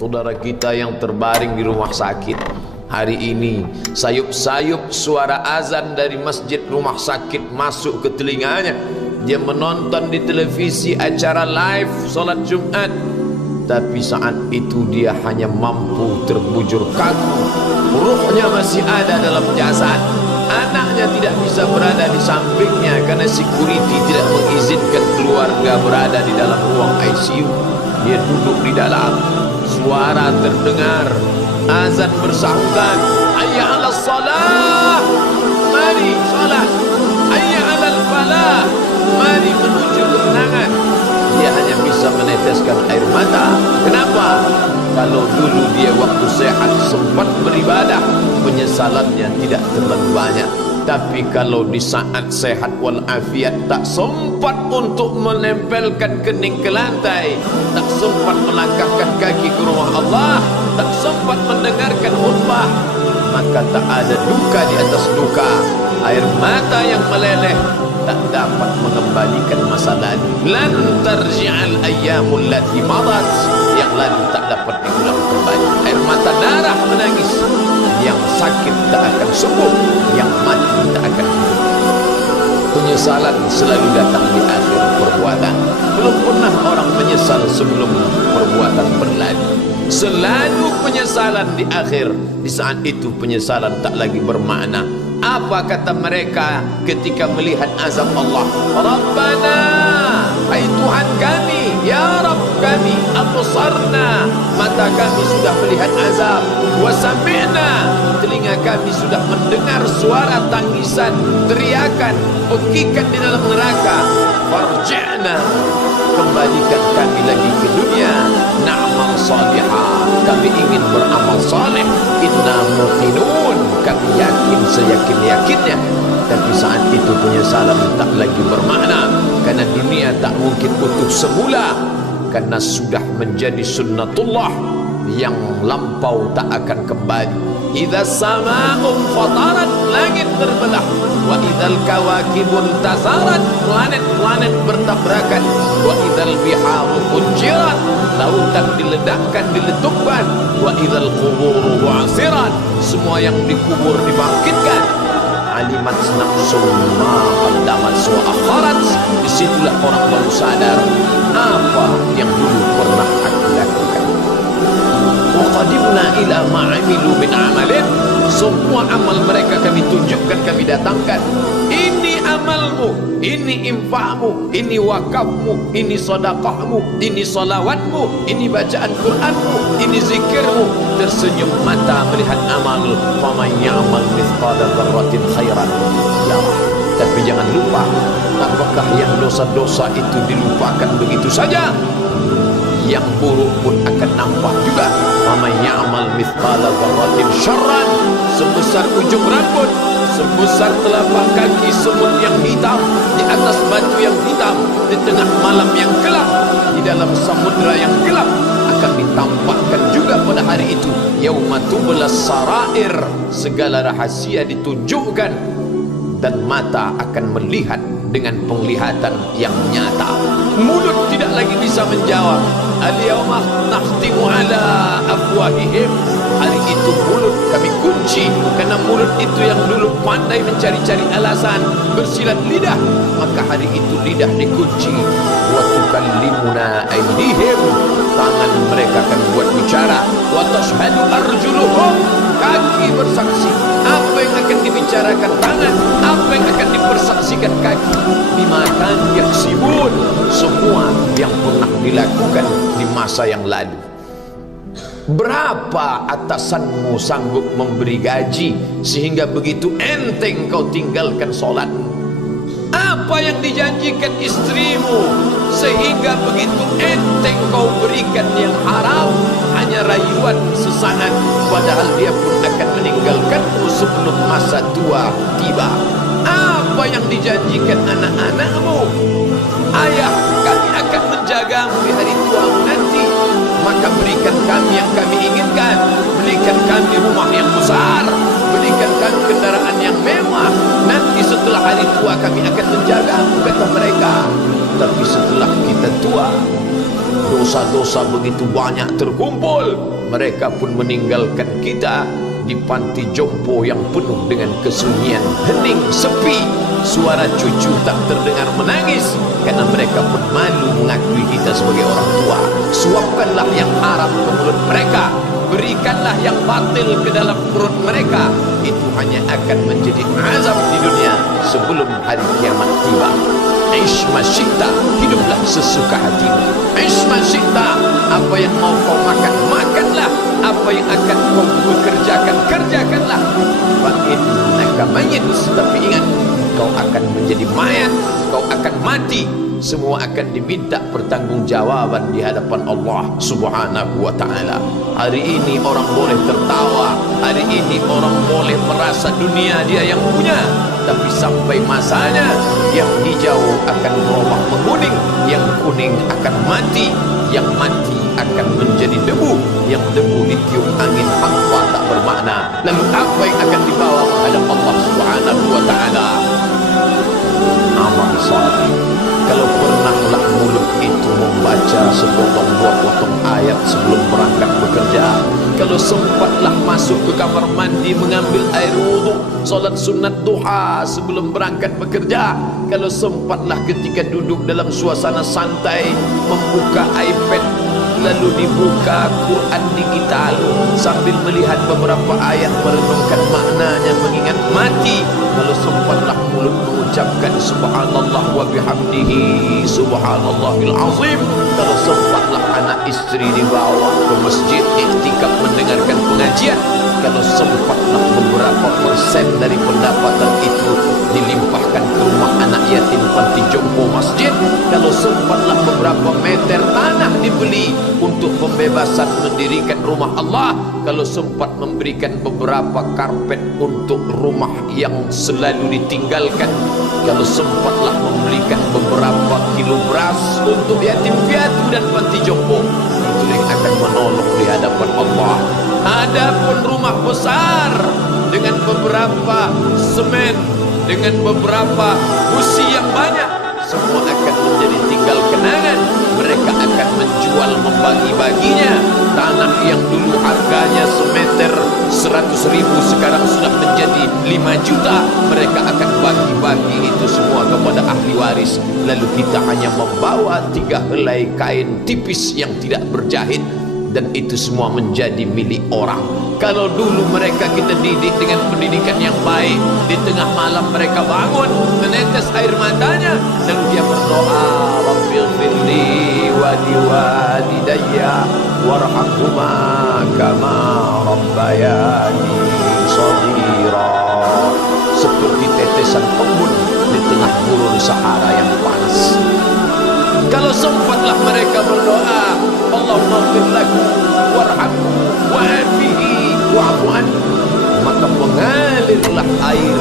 saudara kita yang terbaring di rumah sakit. Hari ini sayup-sayup suara azan dari masjid rumah sakit masuk ke telinganya. Dia menonton di televisi acara live solat Jumat, tapi saat itu dia hanya mampu terbujur kaku. Ruhnya masih ada dalam jasad. Anaknya tidak bisa berada di sampingnya karena security tidak mengizinkan keluarga berada di dalam ruang ICU. Dia duduk di dalam. Suara terdengar, azan bersahutan, hayya 'alas salah, mari salat, hayya 'alal falah, mari menuju kemenangan. Dia hanya bisa meneteskan air mata. Kenapa? Kalau dulu dia waktu sehat sempat beribadah, penyesalannya tidak terlalu banyak. Tapi kalau di saat sehat walafiat tak sempat untuk menempelkan kening ke lantai, tak sempat melangkahkan kaki ke rumah Allah, tak sempat mendengarkan khutbah, maka tak ada duka di atas duka. Air mata yang meleleh tak dapat mengembalikan masa lalu. Lan tarji'al ayyamul lati madat, yang lalu tak dapat diulang kembali. Air mata darah menangis. Yang sakit tak akan sembuh, yang mati tak akan hidup. Penyesalan selalu datang di akhir perbuatan. Belum pernah orang menyesal sebelum perbuatan berlalu. Selalu penyesalan di akhir. Di saat itu penyesalan tak lagi bermakna. Apa kata mereka ketika melihat azab Allah? Rabbana, hai Tuhan kami, ya Rabb kami, absarna, mata kami sudah melihat azab, wa sami'na, telinga kami sudah mendengar suara tangisan, teriakan, pekikan di dalam neraka. Farji'na, kembalikan kami lagi ke dunia, na'mal salihah, kami ingin beramal saleh, inna muqinun, kami yakin seyakin-yakinnya. Tapi saat itu penyesalan tak lagi bermakna, karena dunia tak mungkin utuh semula, karena sudah menjadi sunnatullah yang lampau tak akan kembali. Idza sama'un fatarat, langit terbelah, wa idzal kawakibun tasarat, planet-planet bertabrakan, wa idzal biharu fujirat, lautan diledakkan, diletupkan, wa idzal quburu bu'asirat, semua yang dikubur dibangkitkan. Alimat nafsun ma qaddamat wa akharat, disitulah orang baru sadar apa yang dulu pernah aku lakukan. Wa qadimna ila ma'amilu min amalin, semua amal mereka kami tunjukkan, kami datangkan. Ini amalmu, ini infakmu, ini wakafmu, ini sedekahmu, ini salawatmu, ini bacaan Qur'anmu, ini zikirmu. Tersenyum mata melihat amal. Faman ya'mal mithqala dzarratin khairan yarah. Tapi jangan lupa, apakah yang dosa-dosa itu dilupakan begitu saja? Yang buruk pun akan nampak juga. Faman ya'mal mithqala dzarratin syarran, sebesar ujung rambut, sebesar telapak kaki semut yang hitam, di atas batu yang hitam, di tengah malam yang gelap, di dalam samudra yang gelap, akan ditampakkan juga pada hari itu. Yauma tublas sarair, segala rahasia ditunjukkan, dan mata akan melihat dengan penglihatan yang nyata. Mulut tidak lagi bisa menjawab. Al-yawma nakhtimu ala afwahihim, hari itu mulut kami kunci, karena mulut itu yang dulu pandai mencari-cari alasan, bersilat lidah, maka hari itu lidah dikunci. Wa tukallimuna aydihim, tangan mereka akan buat bicara. Wa tashhadu arjuluhum, kaki bersaksi. Apa yang akan dibicarakan tangan, apa yang akan dipersaksikan kaki. Bimakan yaksibun, semua yang pernah dilakukan di masa yang lalu. Berapa atasanmu sanggup memberi gaji sehingga begitu enteng kau tinggalkan solat? Apa yang dijanjikan istrimu sehingga begitu enteng kau berikan yang haram, hanya rayuan sesaat, padahal dia pun akan meninggalkanmu sebelum masa tua tiba? Apa yang dijanjikan anak-anakmu? Ayah, kami akan menjagamu di hari tuamu nanti, maka berikan kami yang kami inginkan, berikan kami rumah yang besar, berikan kami kendaraan yang mewah. Nanti setelah hari tua kami akan menjagamu, kata mereka. Tapi setelah kita tua, dosa-dosa begitu banyak terkumpul. Mereka pun meninggalkan kita di panti jompo yang penuh dengan kesunyian, hening, sepi. Suara cucu tak terdengar menangis karena mereka pun malu mengakui kita sebagai orang tua. Suapkanlah yang haram ke mulut mereka, berikanlah yang batil ke dalam perut mereka. Itu hanya akan menjadi azab di dunia sebelum hari kiamat tiba. Ish masyita, hiduplah sesuka hatimu. Ish masyita, apa yang mau kau makan, makanlah. Apa yang akan kau bekerjakan, kerjakanlah. Fa innaka mayyit, tapi ingat, kau akan menjadi mayat, kau akan mati. Semua akan diminta pertanggungjawaban di hadapan Allah Subhanahu wa ta'ala. Hari ini orang boleh tertawa, hari ini orang boleh merasa dunia dia yang punya, tapi sampai masanya yang hijau akan berubah menguning, yang kuning akan mati, yang mati akan menjadi debu, yang debu ditiup angin hampa tak bermakna. Lalu apa yang akan dibawa menghadap Allah Subhanahu wa ta'ala? Amal saleh. Kalau pernahlah mulut itu membaca sepotong dua potong ayat sebelum berangkat bekerja, kalau sempatlah masuk ke kamar mandi mengambil air wudhu, solat sunat duha sebelum berangkat bekerja, kalau sempatlah ketika duduk dalam suasana santai membuka iPad lalu dibuka Quran digital sambil melihat beberapa ayat merenungkan maknanya mengingat mati, kalau sempatlah mulut mengucapkan subhanallah wa bihamdihi subhanallahil azim, kalau sempatlah anak istri dibawa ke masjid iktikaf mendengarkan pengajian, kalau sempatlah beberapa persen dari pendapatan itu dilimpahkan ke rumah anak yatim panti jompo masjid, kalau sempatlah beberapa meter tanah dibeli untuk pembebasan mendirikan rumah Allah, kalau sempat memberikan beberapa karpet untuk rumah yang selalu ditinggalkan, kalau sempatlah memberikan beberapa kilo beras untuk yatim piatu dan panti jompo, itu yang akan menolong di hadapan Allah. Adapun rumah besar dengan beberapa semen, dengan beberapa busi yang banyak, semua akan menjadi tinggal kenangan. Mereka akan menjual, membagi-baginya. Tanah yang dulu harganya semeter 100.000 sekarang sudah menjadi 5 juta. Mereka akan bagi-bagi itu semua kepada ahli waris. Lalu kita hanya membawa 3 helai kain tipis yang tidak berjahit, dan itu semua menjadi milik orang. Kalau dulu mereka kita didik dengan pendidikan yang baik, di tengah malam mereka bangun menetes air matanya, lalu dia berdoa, Rabbighfirli wa liwalidayya warhamhuma kama rabbayani shaghira, seperti tetesan embun di tengah gurun Sahara yang panas. Kalau sempatlah mereka berdoa, Allahumma ighfir lahu warhamhu wa'afihi wa'fu anhu, maka mengalirlah air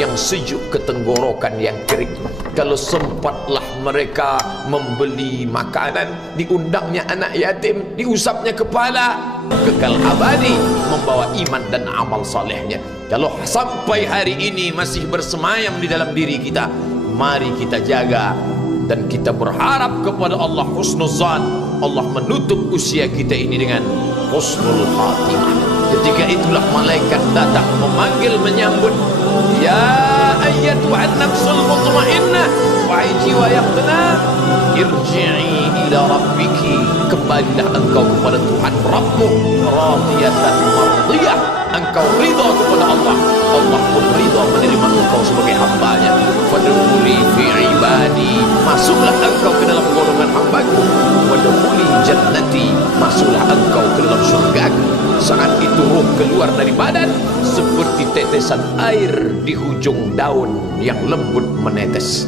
yang sejuk ke tenggorokan yang kering. Kalau sempatlah mereka membeli makanan, diundangnya anak yatim, diusapnya kepala, kekal abadi membawa iman dan amal salehnya. Kalau sampai hari ini masih bersemayam di dalam diri kita, mari kita jaga dan kita berharap kepada Allah husnuzan. Allah menutup usia kita ini dengan husnul khatimah. Ketika itulah malaikat datang memanggil, menyambut, ya ayyatuhan nafsul mutmainnah, wahai jiwa yang tenang, irji'i ila rabbiki, kembalilah engkau kepada Tuhan Rabbmu, radiyatan mardiyah, engkau ridha kepada Allah, Allah pun ridha menerima engkau sebagai hambanya. Fadkhuli fi ibadi, masuklah engkau ke dalam golongan hambaku. Wadkhuli jannati, masuklah engkau ke dalam surgaku. Saat itu ruh keluar dari badan seperti tetesan air di hujung daun yang lembut menetes.